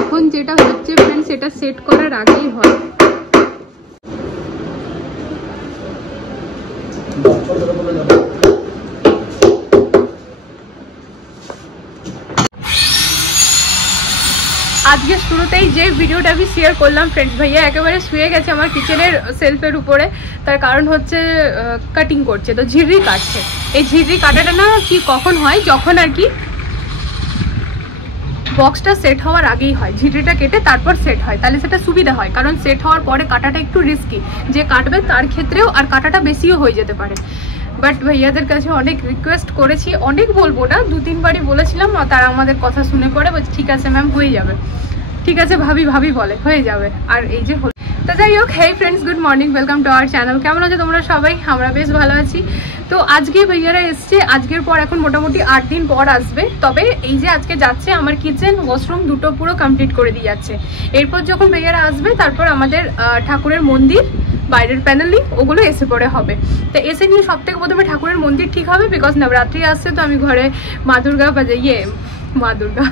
এখন যেটা হচ্ছে फ्रेंड्स এটা সেট করার আগেই হয়। আজকে শুরুতেই যে ভিডিওটা আমি শেয়ার করলাম फ्रेंड्स, ভাইয়া একেবারে শুয়ে গেছে আমার কিচেনের সেলফের উপরে। তার কারণ হচ্ছে কাটিং করছে, তো ঝিররি কাটছে। এই ঝিররি কাটাটা না কি কখন হয়, যখন আর কি বক্সটা সেট হওয়ার আগেই হয়, ঝিররিটা কেটে তারপর সেট হয়, তাহলে সেটা সুবিধা হয়। কারণ সেট হওয়ার পরে কাটাটা একটু রিস্কি, যে কাটবে তার ক্ষেত্রেও আর কাটাটা বেশিও হয়ে যেতে পারে। বাট ভাইয়াদের কাছে অনেক রিকোয়েস্ট করেছি, অনেক বলবো না, 2-3 বারই বলেছিলাম, তারা আমাদের কথা শুনে পড়ে বলছে ঠিক আছে ম্যাম হয়ে যাবে, ঠিক আছে ভাবি ভাবি বলে হয়ে যাবে। আর এই যে হলো। তো যাই হোক, হেই friends, good morning, welcome to our channel. কেমন আছো তোমরা সবাই? আমরা বেশ ভালো আছি। তো আজকে ভাইয়ারা এসছে, আজকের পর এখন মোটামুটি 8 দিন পর আসবে। তবে এই যে আজকে যাচ্ছে, আমার কিচেন ওয়াশরুম দুটো পুরো কমপ্লিট করে দিয়ে যাচ্ছে। এরপর যখন ভাইয়ারা আসবে তারপর আমাদের ঠাকুরের মন্দির, বাইরের প্যানেলিং, ওগুলো এসে পরে হবে। তো এসে নিয়ে সব থেকে প্রথমে ঠাকুরের মন্দির ঠিক হবে, বিকজ নবরাত্রি আসছে। তো আমি ঘরে মা দুর্গা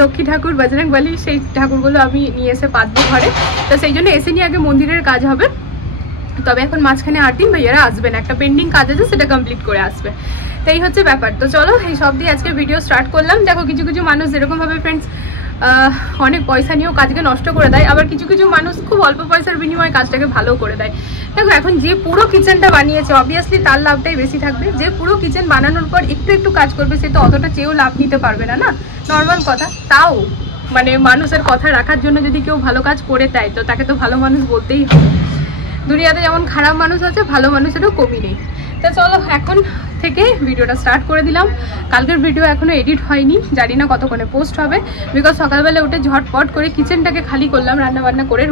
লক্ষ্মী ঠাকুর, বজরং বলি, সেই ঠাকুরগুলো আমি নিয়ে এসে পাতবো ঘরে। তো সেই জন্য এসে নিয়ে আগে মন্দিরের কাজ হবে। তবে এখন মাঝখানে 8 দিন ভাইয়ারা আসবেন, একটা পেন্ডিং কাজ আছে সেটা কমপ্লিট করে আসবে। তো এই হচ্ছে ব্যাপার। তো চলো এই সব দিয়ে আজকে ভিডিও স্টার্ট করলাম। দেখো কিছু কিছু মানুষ যেরকমভাবে ফ্রেন্ডস অনেক পয়সা নিয়েও কাজকে নষ্ট করে দেয়, আবার কিছু কিছু মানুষ খুব অল্প পয়সার বিনিময়ে কাজটাকে ভালো করে দেয়। দেখো এখন যে পুরো কিচেনটা বানিয়েছে অবভিয়াসলি তার লাভটাই বেশি থাকবে। যে পুরো কিচেন বানানোর পর একটু একটু কাজ করবে সে তো অতটা চেয়েও লাভ নিতে পারবে না, না নর্মাল কথা। তাও মানে মানুষের কথা রাখার জন্য যদি কেউ ভালো কাজ করে দেয় তো তাকে তো ভালো মানুষ বলতেই হবে। দুনিয়াতে যেমন খারাপ মানুষ আছে, ভালো মানুষেরও কমই নেই। তো চলো এখন থেকে ভিডিওটা স্টার্ট করে দিলাম। কালকের ভিডিও এখনো এডিট হয়নি, জানি না কতক্ষণে পোস্ট হবে, বিকজ সকালবেলা উঠে ঝটপট করে কিচেনটাকে খালি করলাম, রান্নাবান্না করে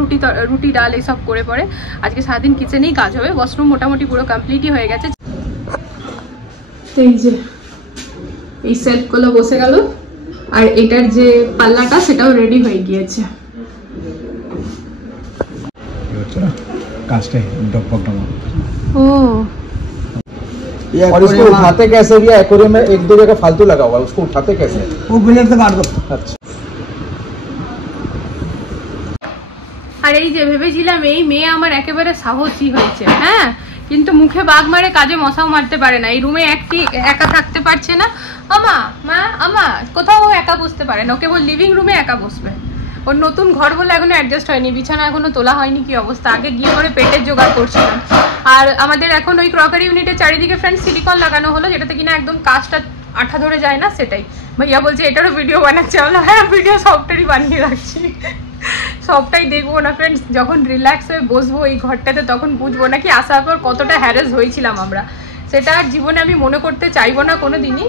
রুটি ডাল এইসব করে পরে আজকে সারাদিন কিচেনেই কাজ হবে। ওয়াশরুম মোটামুটি পুরো কমপ্লিটই হয়ে গেছে। এই যে এই সেটগুলো বসে গেল, আর এটার যে পাল্লাটা সেটাও রেডি হয়ে গিয়েছে। ও और इसको उठाते कैसे भी? एक्वेरियम में 1-2 जगह फालतू लगा हुआ है, उसको उठाते कैसे? वो ब्लेड से काट दो। अच्छा। আর এই যে ভেবেছিলাম এই মেয়ে আমার একেবারে সাহসী হয়েছে, হ্যাঁ, কিন্তু মুখে বাঘ মারে কাজে মশাও মারতে পারে না। এই রুমে একা থাকতে পারছে না। আমা কোথাও একা বসতে পারে না, কেবল লিভিং রুমে একা বসবে। ওর নতুন ঘর বলে এখনো অ্যাডজাস্ট হয়নি, বিছানা এখনো তোলা হয়নি। কি অবস্থা, আগে গিয়ে করে পেটের জোগাড় করছিলাম। আর আমাদের এখন ওই ক্রকারি ইউনিটের চারিদিকে ফ্রেন্ডস সিলিকন লাগানো হলো, যেটাতে কিনা একদম কাজটা আঠা ধরে যায় না। সেটাই ভাইয়া বলছে এটারও ভিডিও বানাচ্ছে। বললাম হ্যাঁ, ভিডিও সবটারই বানিয়ে রাখছি, সবটাই দেখবো না ফ্রেন্ডস। যখন রিল্যাক্স হয়ে বসবো এই ঘরটাতে তখন বুঝবো নাকি আসার পর কতটা হ্যারাস হয়েছিলাম আমরা। সেটা আর জীবনে আমি মনে করতে চাইবো না কোনো দিনই।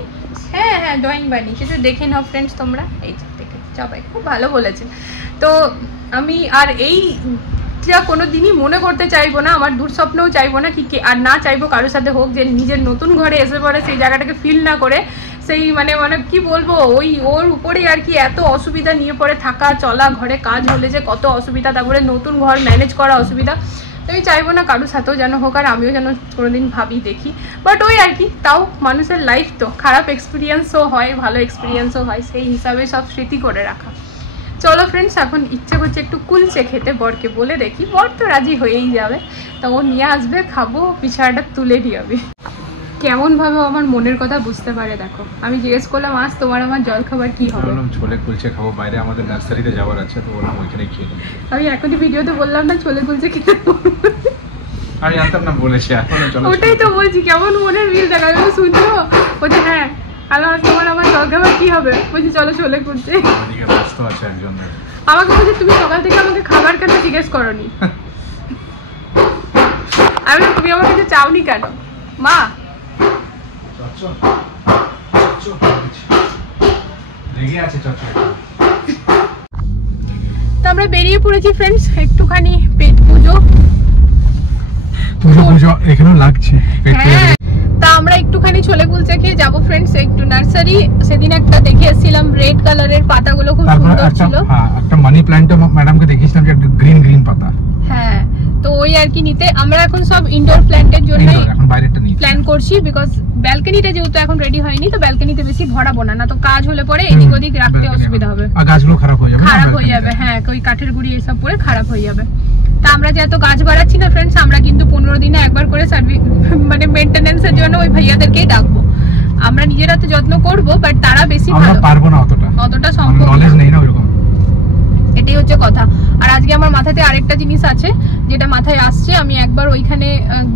হ্যাঁ হ্যাঁ, ড্রয়িং বানিয়ে কিছু দেখে নাও ফ্রেন্ডস তোমরা। এই দেখে সবাই খুব ভালো বলেছে। তো আমি আর এইটা কোনো দিনই মনে করতে চাইবো না, আমার দুঃস্বপ্নও চাইবো না কি, আর না চাইবো কারোর সাথে হোক যে নিজের নতুন ঘরে এসে পড়ে সেই জায়গাটাকে ফিল না করে সেই মানে কি বলবো, ওর উপরেই আর কি এত অসুবিধা নিয়ে পড়ে থাকা চলা, ঘরে কাজ হলে যে কত অসুবিধা, তারপরে নতুন ঘর ম্যানেজ করা অসুবিধা। তো আমি চাইবো না কারোর সাথেও যেন হোক, আর আমিও যেন কোনোদিন ভাবি দেখি। বাট ওই আর কি, তাও মানুষের লাইফ তো, খারাপ এক্সপিরিয়েন্সও হয় ভালো এক্সপিরিয়েন্সও হয়, সেই হিসাবে সব স্মৃতি করে রাখা। চলো ফ্রেন্ডস, এখন ইচ্ছে করছে একটু কুলচে খেতে, বরকে বলে দেখি, বর তো রাজি হয়েই যাবে। তো ও নিয়ে আসবে, খাবো, বিছানাটা তুলে দিয়ে হবে। কেমনভাবে আমার মনের কথা বুঝতে পারে দেখো। আমি জিজ্ঞেস করলাম আজ তোমার আমার জল খাবার কি হবে, বললাম ছোলে কুলচে খাবো, বাইরে আমাদের নার্সারিতে যাওয়ার আছে, তো বললাম ওইখানে খেয়ে নেব। আমি এখনই ভিডিওতে বললাম না ছোলে কুলচে খেতে, আমি জানতাম না বলেছি, এখন চলো ওটাই তো বলছি। কেমন মনের মিল দেখা গেল, শুনছো? বলছে হ্যাঁ হ্যালো তোমার আমার জল খাবার কি হবে, বলছি চলো ছোলে কুলচে। ব্যস্ত আছে একজন, আমাকে বলছে তুমি সকাল থেকে আমাকে খাবার কেন জিজ্ঞেস করনি। আমি তুমি আমার কাছে চাওনি কেন মা? তো আমরা বেরিয়ে পড়েছি ফ্রেন্ডস, একটুখানি পেট পুজো এখানেও লাগছে। তা আমরা একটুখানি ছোলে কুলচে খেয়ে যাবো ফ্রেন্ডস একটু নার্সারি। সেদিন একটা দেখে এসেছিলাম রেড কালারের পাতাগুলো খুব সুন্দর ছিল। একটা মানি প্ল্যান্ট ম্যাডামকে দেখিয়েছিলাম যে গ্রিন গ্রিন পাতা। হ্যাঁ, তো ওই আর কি নিতে আমরা এখন সব ইনডোর প্ল্যান্টের জন্য প্ল্যান করছি, বিকজ ব্যালকনিটা যেহেতু এখন রেডি হয়নি, তো ব্যালকনিতে বেশি ভরাবো না, তো কাজ হলে পরে এদিক ওদিক রাখতে অসুবিধা হবে, গাছগুলো খারাপ হয়ে যাবে। হ্যাঁ, ওই কাঠের গুঁড়ি এসব পরে খারাপ হয়ে যাবে। তা আমরা যেহেতু গাছ বাড়াচ্ছি না ফ্রেন্ডস, আমরা কিন্তু 15 দিনে একবার করে মানে মেইনটেনেন্সের জন্য ওই ভাইয়াদেরকেই ডাকবো। আমরা নিজেরা তো যত্ন করবো, বাট তারা বেশি ভালো পারবো না, অতটা সম্ভব নলেজ নেই না ওরকম, এটাই হচ্ছে কথা। আর আজকে আমার মাথাতে আরেকটা জিনিস আছে যেটা মাথায় আসছে, আমি একবার ওইখানে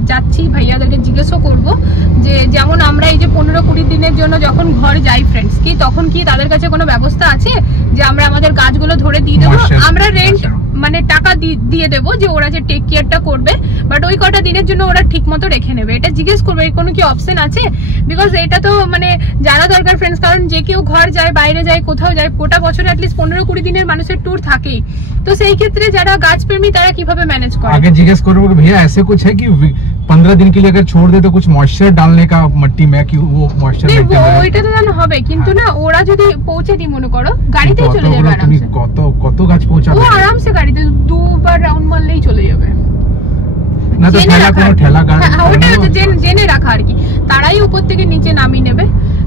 যাচ্ছি, ভাইয়াদেরকে জিজ্ঞেসও করব যে যেমন আমরা এই যে 15-20 দিনের জন্য যখন ঘর যাই ফ্রেন্ডস, কি তখন কি তাদের কাছে কোনো ব্যবস্থা আছে যে আমরা আমাদের গাছগুলো ধরে দিয়ে দেবো, আমরা রেন্ট মানে টাকা দিয়ে দেবো যে ওরা যে টেক কেয়ারটা করবে, বাট ওই কটা দিনের জন্য ওরা ঠিক মতো রেখে নেবে, এটা জিজ্ঞেস করবে এর কোনো কি অপশন আছে? বিকজ এটা তো মানে জানা দরকার ফ্রেন্ডস, কারণ যে কেউ ঘর যায়, বাইরে যায়, কোথাও যায়, গোটা বছরে অ্যাটলিস্ট 15-20 দিনের মানুষের ট্যুর থাকেই, तो সেই ক্ষেত্রে যারা গাছ প্রেমী তারা কিভাবে ম্যানেজ করে? आगे जिज्ञेस करो कि भैया ऐसे कुछ है कि 15 दिन के लिए अगर छोड़ दे तो कुछ मॉइस्चर डालने का मिट्टी में कि वो मॉइस्चर मेंटेन करे। ওইটা তো জানা হবে, কিন্তু না ওরা যদি পৌঁছে দি মনে করো গাড়িতে চলে যাবে আরামসে। তুমি কত গাছ পৌঁছাবে? ও আরামসে গাড়িতে দুবার রাউন্ড মারলেই চলে যাবে। না তো ঠেলা গাড়ি ওটা জেনে রাখা আর কি, তারাই উপর থেকে নিচে নামিয়ে নেবে।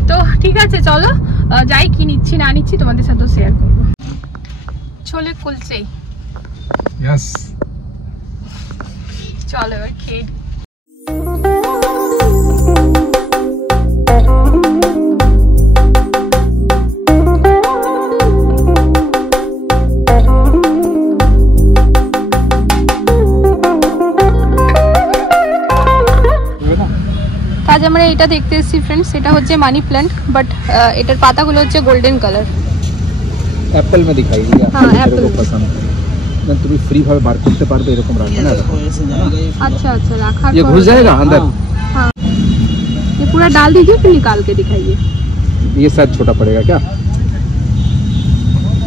তো ঠিক আছে চলো যাই, কি নিচ্ছি না নিচ্ছি তোমাদের সাথে শেয়ার করবো। ছোলে কুলচে यस চলো এবার খেয়ে আজ আমরা এটা দেখতে এসেছি ফ্রেন্ডস, এটা হচ্ছে মানি প্ল্যান্ট, বাট এটার পাতাগুলো হচ্ছে গোল্ডেন কালার। অ্যাপল মে দিখাই দিয়া, হ্যাঁ অ্যাপল পছন্দ না, তুমি ফ্রি ভাবে বার করতে পারবে এরকম রাখবে না। अच्छा अच्छा रखा ये घुस जाएगा अंदर। हाँ ये पूरा डाल दीजिए फिर निकाल के दिखाइए। ये शायद छोटा पड़ेगा क्या?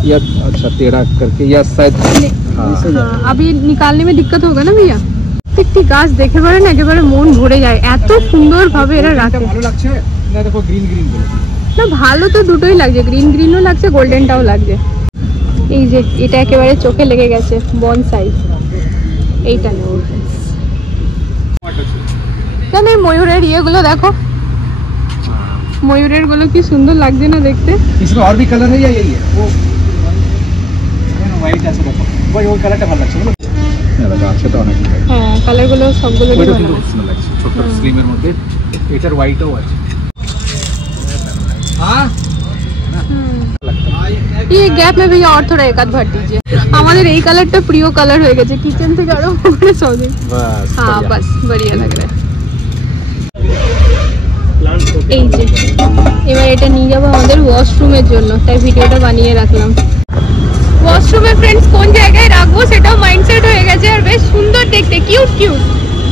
या अच्छा टेढ़ा करके या शायद हाँ अब ये निकालने में दिक्कत होगा ना भैया। প্রত্যেকটি গাছ দেখে পারে না একেবারে মন ভরে যায়, এত সুন্দর ভাবে এরা রাখে। ভালো লাগছে না? দেখো গ্রিন গ্রিন গুলো না, ভালো তো দুটোই লাগছে, গ্রিন গ্রিনও লাগছে, গোল্ডেনটাও লাগছে। এই যে এটা একেবারে চোখে লেগে গেছে বনসাই, এইটা নেব। জানো এই ময়ূরের ইয়েগুলো দেখো, ময়ূরের গুলো কি সুন্দর লাগছে না দেখতে। इसमें और भी कलर है या यही है? वो হোয়াইট আছে দেখো, ওই কালারটা ভালো লাগছে বলো। হ্যাঁ দাদা আছে তো অনেক। হ্যাঁ কালারগুলো সবগুলো ভালো লাগছে, ছোট স্লিমের মধ্যে এটার হোয়াইটও আছে। हाँ ये गैप में भैया और थोड़ा एक आध भर दीजिए। हमारे এই কালারটা প্রিয় কালার হয়ে গেছে, কিচেন থেকে আরো উপরে সবে। बस हाँ बस बढ़िया लग रहा है। এই যে এবার এটা নিয়ে যাবো আমাদের ওয়াশরুমের জন্য, তাই ভিডিওটা বানিয়ে রাখলাম। ওয়াশরুমে ফ্রেন্ডস কোন জায়গায় রাখবো সেটাও মাইন্ডসেট হয়ে গেছে, আর বেশ সুন্দর দেখতে, কিউট কিউট।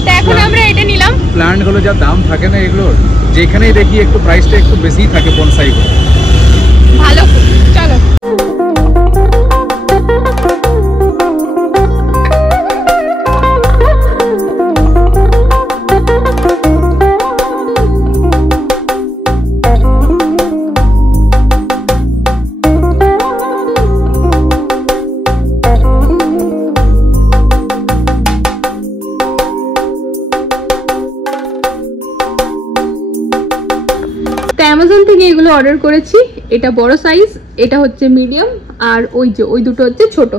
তো এখন আমরা এটা নিলাম। প্ল্যান্ট গুলো যা দাম থাকে না এগুলোর, যেখানেই দেখি একটু প্রাইসটা একটু বেশি থাকে বনসাই গুলো। ভালো চলো। অ্যামাজন থেকে এগুলো অর্ডার করেছি, এটা বড় সাইজ, এটা হচ্ছে মিডিয়াম, আর ওই যে ওই দুটো হচ্ছে ছোট।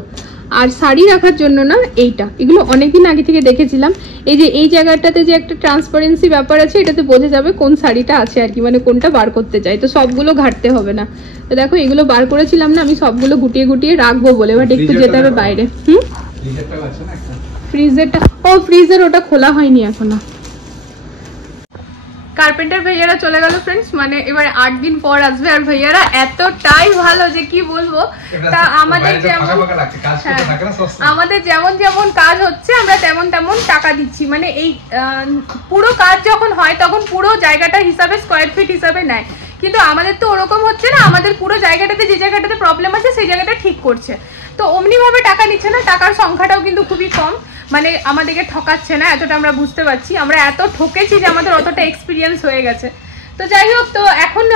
আর শাড়ি রাখার জন্য না এইটা, এগুলো অনেকদিন আগে থেকে দেখেছিলাম। এই যে এই জায়গাটাতে যে একটা ট্রান্সপারেন্সি ব্যাপার আছে, এটাতে বোঝা যাবে কোন শাড়িটা আছে আর কি, মানে কোনটা বার করতে চাই, তো সবগুলো ঘাটতে হবে না। তো দেখো এগুলো বার করেছিলাম না আমি, সবগুলো গুটিয়ে গুটিয়ে রাখবো বলে, বাট একটু যেতে হবে বাইরে। ফ্রিজেরটা, ও ফ্রিজের ওটা খোলা হয়নি এখনো। কার্পেন্টার ভাইয়ারা চলে গেল ফ্রেন্ডস, মানে এবার 8 দিন পর আসবে, আর ভাইয়ারা এতটাই ভালো যে কি বলবো। তা আমাদের যেমন যেমন কাজ হচ্ছে আমরা তেমন তেমন টাকা দিচ্ছি, মানে এই পুরো কাজ যখন হয় তখন পুরো জায়গাটা হিসাবে স্কোয়ার ফিট হিসাবে নেয়, কিন্তু আমাদের তো ওরকম হচ্ছে না, আমাদের পুরো জায়গাটাতে যে জায়গাটাতে প্রবলেম আছে সেই জায়গাটা ঠিক করছে, তো অমনি ভাবে টাকা নিচ্ছে না। টাকার সংখ্যাটাও কিন্তু খুবই কম, মানে আমাদেরকে ঠকাচ্ছে না, এতটা আমরা বুঝতে পারছি। আমরা এত ঠকেছি যে আমাদের অতটা এক্সপিরিয়েন্স হয়ে গেছে। তো যাই হোক, তো এখন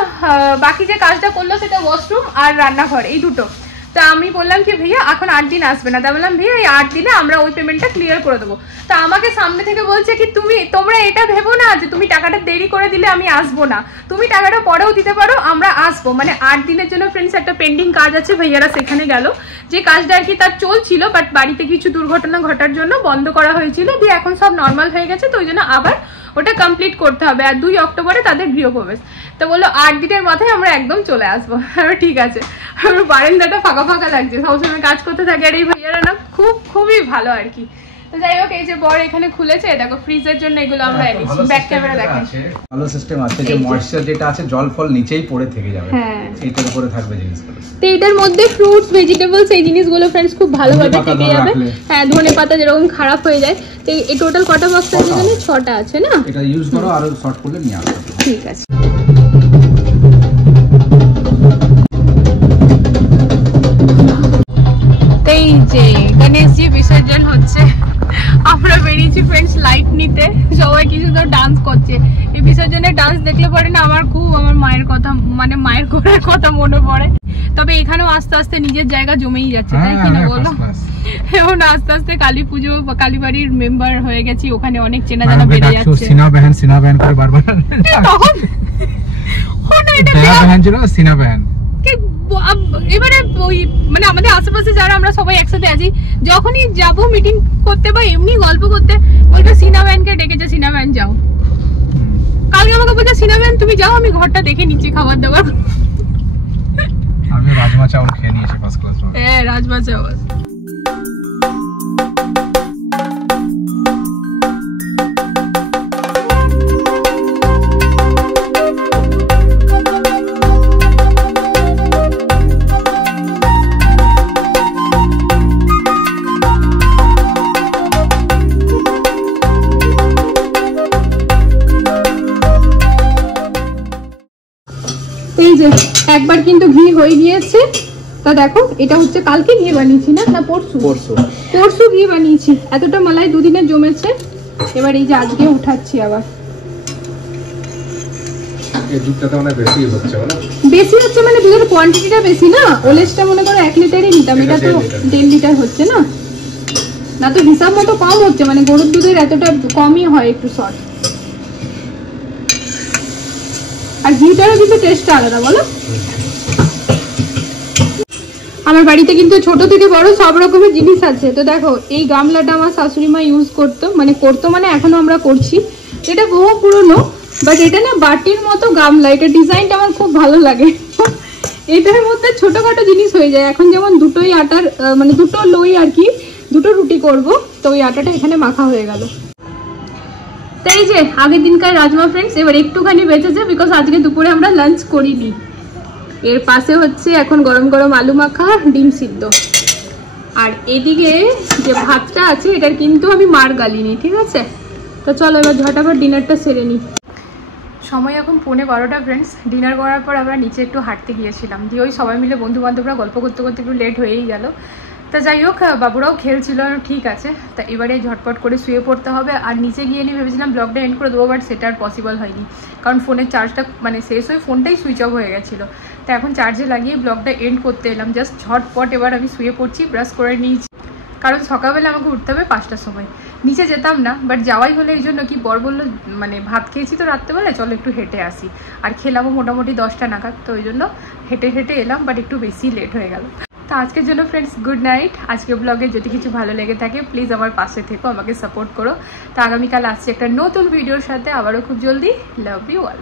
বাকি যে কাজটা করলো সেটা ওয়াশরুম আর রান্নাঘর, এই দুটো। তা আমি বললাম কি ভাইয়া এখন 8 দিন আসবে না, তা বললাম ভাইয়া এই 8 দিনে আমরা ওই পেমেন্টটা ক্লিয়ার করে দেবো। তা আমাকে সামনে থেকে বলছে কি তোমরা এটা ভেবো না যে তুমি টাকাটা দেরি করে দিলে আমি আসবো না, তুমি টাকাটা পরেও দিতে পারো, আমরা আসবো। মানে 8 দিনের জন্য ফ্রেন্ডস একটা পেন্ডিং কাজ আছে, ভাইয়ারা সেখানে গেল, যে কাজটা আর কি তার চলছিল, বাট বাড়িতে কিছু দুর্ঘটনা ঘটার জন্য বন্ধ করা হয়েছিল, দিয়ে এখন সব নর্মাল হয়ে গেছে, তো ওই জন্য আবার ওটা কমপ্লিট করতে হবে। আর 2 অক্টোবরে তাদের গৃহপ্রবেশ। তো বললো 8 দিনের মাথায় আমরা একদম চলে আসবো। ঠিক আছে, আমার বারান্দাটা ফাঁকা ফাঁকা লাগছে, সবসময় কাজ করতে থাকে, আর এই ভাইয়ারা না খুবই ভালো আর কি। তো যাই হোক, এই যে বড় এখানে খুলেছে, দেখো ফ্রিজের জন্য এগুলো আমরা এনেছি, ব্যাক ক্যামেরা দেখেন ভালো সিস্টেম আছে, যে ময়েশ্চার যেটা আছে জল ফল নিচেই পড়ে থেকে যাবে, হ্যাঁ এইটার উপরে থাকবে জিনিসগুলো। তো এটার মধ্যে ফ্রুটস ভেজিটেবলস এই জিনিসগুলো ফ্রেন্ডস খুব ভালোভাবে থেকে যাবে। হ্যাঁ, ধনেপাতা যেরকম খারাপ হয়ে যায়। তো এই টোটাল কটা বক্স আছে জানেন? 6টা আছে না? এটা ইউজ করো, আর শর্ট করলে নিয়ে আসো। ঠিক আছে। এই যে গণেশজি বিসর্জন হচ্ছে, আমরা বেরিয়েছি ফ্রেন্ডস লাইট নিতে, সবাই কিছু তো ডান্স করছে। এই বিসর্জনে ডান্স দেখলে পরে না আমার মায়ের কথা, মানে মায়ের ঘোরার কথা মনে পড়ে। তবে এখানেও আস্তে আস্তে নিজের জায়গা জমেই যাচ্ছে, তাই কি না বলো? এখন আস্তে আস্তে কালী পুজো বা কালীবাড়ির মেম্বার হয়ে গেছি, ওখানে অনেক চেনা জানা বেড়ে যাচ্ছে। সিনা বেহেন করে বারবার তখন ছিল সিনা বেহেন। এবারে ওই মানে আমাদের আশেপাশে যারা আমরা সবাই একসাথে আছি, যখনই যাবো মিটিং করতে বা এমনি গল্প করতে, বলবে সিনা ব্যানকে ডেকেছে, সিনা ব্যান যাও। কালকে আমাকে বলছে সিনা ব্যান তুমি যাও, আমি ঘরটা দেখে নিচ্ছি খাবার দাবার। আমি রাজমা চাউল খেয়ে নিয়েছি ফার্স্ট ক্লাস। হ্যাঁ, রাজমা চাউল। এই যে একবার কিন্তু ঘি হয়ে গিয়েছে। তা দেখো, এটা হচ্ছে কালকে ঘি বানিয়েছি না পরশু ঘি বানিয়েছি। এতটা মালাই 2 দিনে জমেছে। এবার এই যে আজকে উঠাচ্ছি আবার। এই দুধটা মানে বেশি হচ্ছে মানে দুধের কোয়ান্টিটিটা বেশি না। ওলেসটা মনে করো 1 লিটারই নিতাম, এটা তো 1.5 লিটার হচ্ছে না, না তো হিসাব মতো কম হচ্ছে, মানে গরুর দুধের এতটা কমই হয়, একটু শর্ট। আর ঘিটারও কিন্তু টেস্টটা আলাদা, বলো? আমার বাড়িতে কিন্তু ছোট থেকে বড় সব রকমের জিনিস আছে। তো দেখো, এই গামলাটা আমার শাশুড়ি মা ইউজ করতো, মানে এখনো আমরা করছি। এটা বহু পুরনো, বাট এটা না বাটির মতো গামলা, এটা ডিজাইনটা আমার খুব ভালো লাগে। এটার মধ্যে ছোটখাটো জিনিস হয়ে যায়। এখন যেমন দুটোই আটার, মানে 2টো লই আর কি, 2টো রুটি করব, তো ওই আটাটা এখানে মাখা হয়ে গেল। তাই যে আগের দিনকার রাজমা ফ্রেন্ডস এবার একটুখানি বেঁচেছে, বিকজ আজকে দুপুরে আমরা লাঞ্চ করিনি। এর পাশে হচ্ছে এখন গরম গরম আলু মাখা, ডিম সিদ্ধ। আর এদিকে যে ভাতটা আছে, এটার কিন্তু আমি মার গালিনি, ঠিক আছে? তো চলো এবার ঝটাফট ডিনারটা সেরে নিই। সময় এখন 11:15 ফ্রেন্ডস। ডিনার করার পর আমরা নিচে একটু হাঁটতে গিয়েছিলাম, দিয়ে ওই সবাই মিলে বন্ধু বান্ধবরা গল্প করতে করতে একটু লেট হয়েই গেল। তা যাই হোক, বাবুরাও খেলছিল, ঠিক আছে। তা এবারে ঝটপট করে শুয়ে পড়তে হবে। আর নিচে গিয়ে নিয়ে ভেবেছিলাম ব্লগটা এন্ড করে দেবো, বাট সেটা আর পসিবল হয়নি, কারণ ফোনের চার্জটা মানে শেষ হয়ে ফোনটাই সুইচ অফ হয়ে গেছিলো। তো এখন চার্জে লাগিয়ে ব্লগটা এন্ড করতে এলাম। জাস্ট ঝটপট এবার আমি শুয়ে পড়ছি, ব্রাশ করে নিয়েছি, কারণ সকালবেলা আমাকে উঠতে হবে 5টার সময়। নিচে যেতাম না, বাট যাওয়াই হলো এই জন্য কি, বর বললো মানে ভাত খেয়েছি তো রাত্রেবেলায়, চলো একটু হেঁটে আসি। আর খেলামও মোটামুটি 10টা নাগাদ, তো ওই জন্য হেঁটে হেঁটে এলাম, বাট একটু বেশি লেট হয়ে গেল। তো আজকের জন্য ফ্রেন্ডস গুড নাইট। আজকে ব্লগে যদি কিছু ভালো লেগে থাকে প্লিজ আমার পাশে থেকো, আমাকে সাপোর্ট করো। তো আগামীকাল আসছি একটা নতুন ভিডিওর সাথে, আবারও খুব জলদি। Love you all.